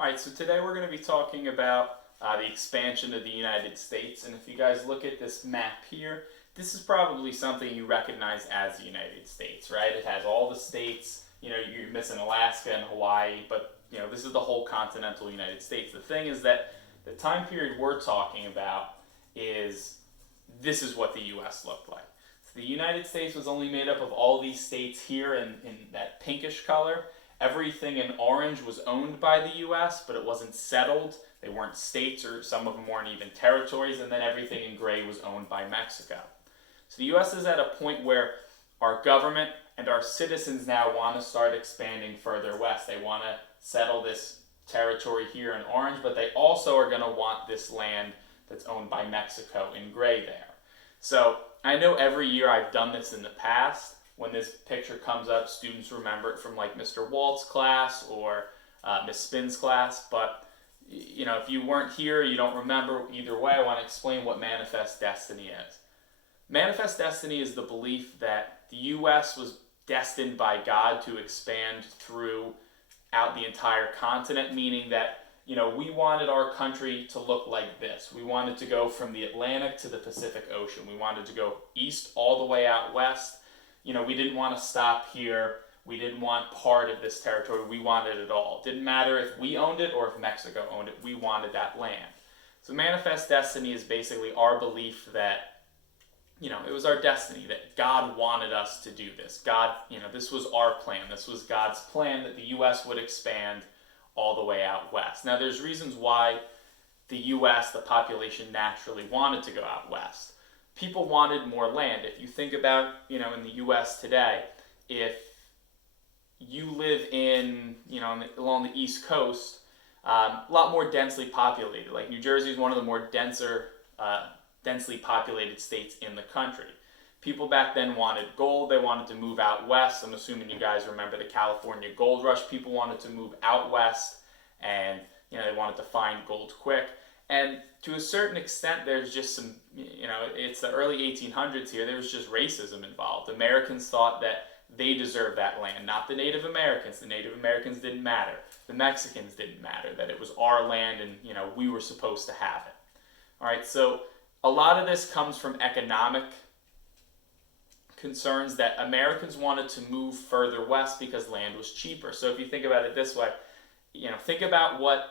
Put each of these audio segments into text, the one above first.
All right, so today we're going to be talking about the expansion of the United States. And if you guys look at this map here, this is probably something you recognize as the United States, right? It has all the states. You're missing Alaska and Hawaii, but this is the whole continental United States. The thing is that the time period we're talking about is this is what the U.S. looked like. So the United States was only made up of all these states here in that pinkish color. Everything in orange was owned by the U.S., but it wasn't settled. They weren't states, or some of them weren't even territories. And then everything in gray was owned by Mexico. So the U.S. is at a point where our government and our citizens now want to start expanding further west. They want to settle this territory here in orange, but they also are going to want this land that's owned by Mexico in gray there. So I know every year I've done this in the past. When this picture comes up, students remember it from like Mr. Walt's class or Miss Spin's class. But if you weren't here, you don't remember. Either way, I want to explain what manifest destiny is. Manifest destiny is the belief that the U.S. was destined by God to expand throughout the entire continent, meaning that we wanted our country to look like this. We wanted to go from the Atlantic to the Pacific Ocean. We wanted to go east all the way out west. We didn't want to stop here. We didn't want part of this territory. We wanted it all. It didn't matter if we owned it or if Mexico owned it. We wanted that land. So manifest destiny is basically our belief that, it was our destiny, that God wanted us to do this. God, this was our plan. This was God's plan that the U.S. would expand all the way out west. Now, there's reasons why the U.S., the population naturally wanted to go out west. People wanted more land. If you think about, in the U.S. today, if you live along the East Coast, a lot more densely populated. Like New Jersey is one of the more densely populated states in the country. People back then wanted gold. They wanted to move out west. I'm assuming you guys remember the California gold rush. People wanted to move out west, and they wanted to find gold quick. And to a certain extent, there's just some, it's the early 1800s here. There was just racism involved. Americans thought that they deserved that land, not the Native Americans. The Native Americans didn't matter. The Mexicans didn't matter, that it was our land and, we were supposed to have it. All right, so a lot of this comes from economic concerns that Americans wanted to move further west because land was cheaper. So if you think about it this way, think about what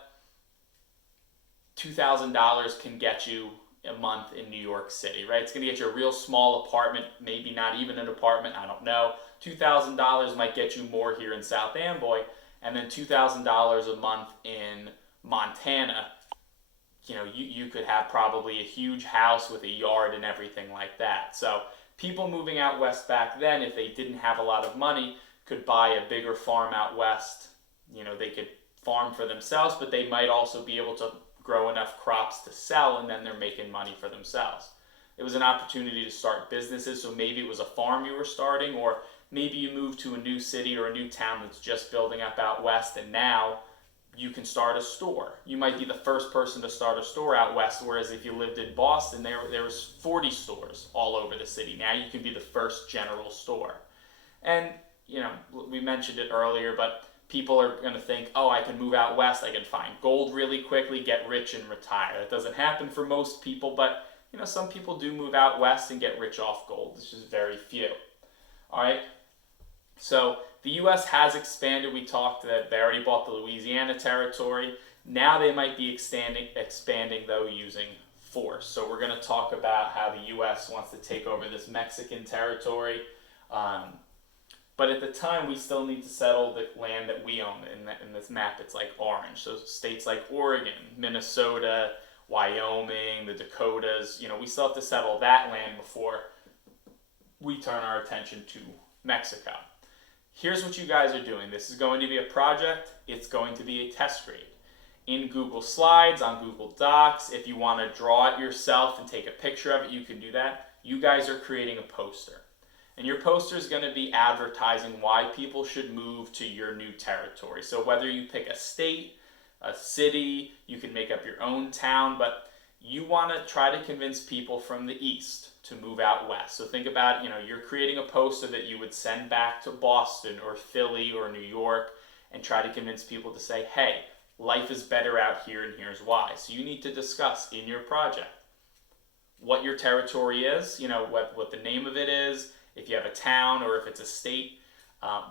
$2,000 can get you a month in New York City, right? It's going to get you a real small apartment, maybe not even an apartment, I don't know. $2,000 might get you more here in South Amboy, and then $2,000 a month in Montana. You could have probably a huge house with a yard and everything like that. So people moving out west back then, if they didn't have a lot of money, could buy a bigger farm out west. They could farm for themselves, but they might also be able to grow enough crops to sell, and then they're making money for themselves. It was an opportunity to start businesses, so maybe it was a farm you were starting, or maybe you moved to a new city or a new town that's just building up out west, and now you can start a store. You might be the first person to start a store out west, whereas if you lived in Boston, there was 40 stores all over the city. Now you can be the first general store. And, we mentioned it earlier, but people are going to think, oh, I can move out west, I can find gold really quickly, get rich, and retire. That doesn't happen for most people, but some people do move out west and get rich off gold. It's just very few. All right. So the U.S. has expanded. We talked that they already bought the Louisiana territory. Now they might be expanding though, using force. So we're going to talk about how the U.S. wants to take over this Mexican territory. But at the time, we still need to settle the land that we own. In this map, it's like orange. So states like Oregon, Minnesota, Wyoming, the Dakotas, we still have to settle that land before we turn our attention to Mexico. Here's what you guys are doing. This is going to be a project. It's going to be a test grade. In Google Slides, on Google Docs, if you want to draw it yourself and take a picture of it, you can do that. You guys are creating a poster. And your poster is going to be advertising why people should move to your new territory. So whether you pick a state, a city, you can make up your own town, but you want to try to convince people from the east to move out west. So think about, you're creating a poster that you would send back to Boston or Philly or New York and try to convince people to say, hey, life is better out here and here's why. So you need to discuss in your project what your territory is, what the name of it is, if you have a town or if it's a state,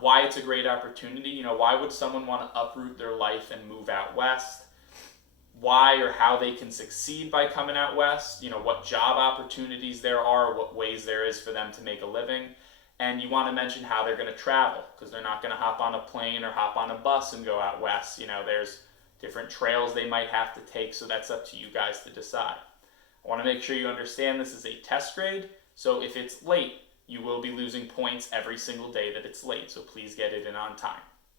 why it's a great opportunity. Why would someone want to uproot their life and move out west? Why or how they can succeed by coming out west, what job opportunities there are, what ways there is for them to make a living. And you want to mention how they're going to travel, because they're not going to hop on a plane or hop on a bus and go out west. There's different trails they might have to take, so that's up to you guys to decide. I want to make sure you understand this is a test grade, so if it's late, you will be losing points every single day that it's late, so please get it in on time.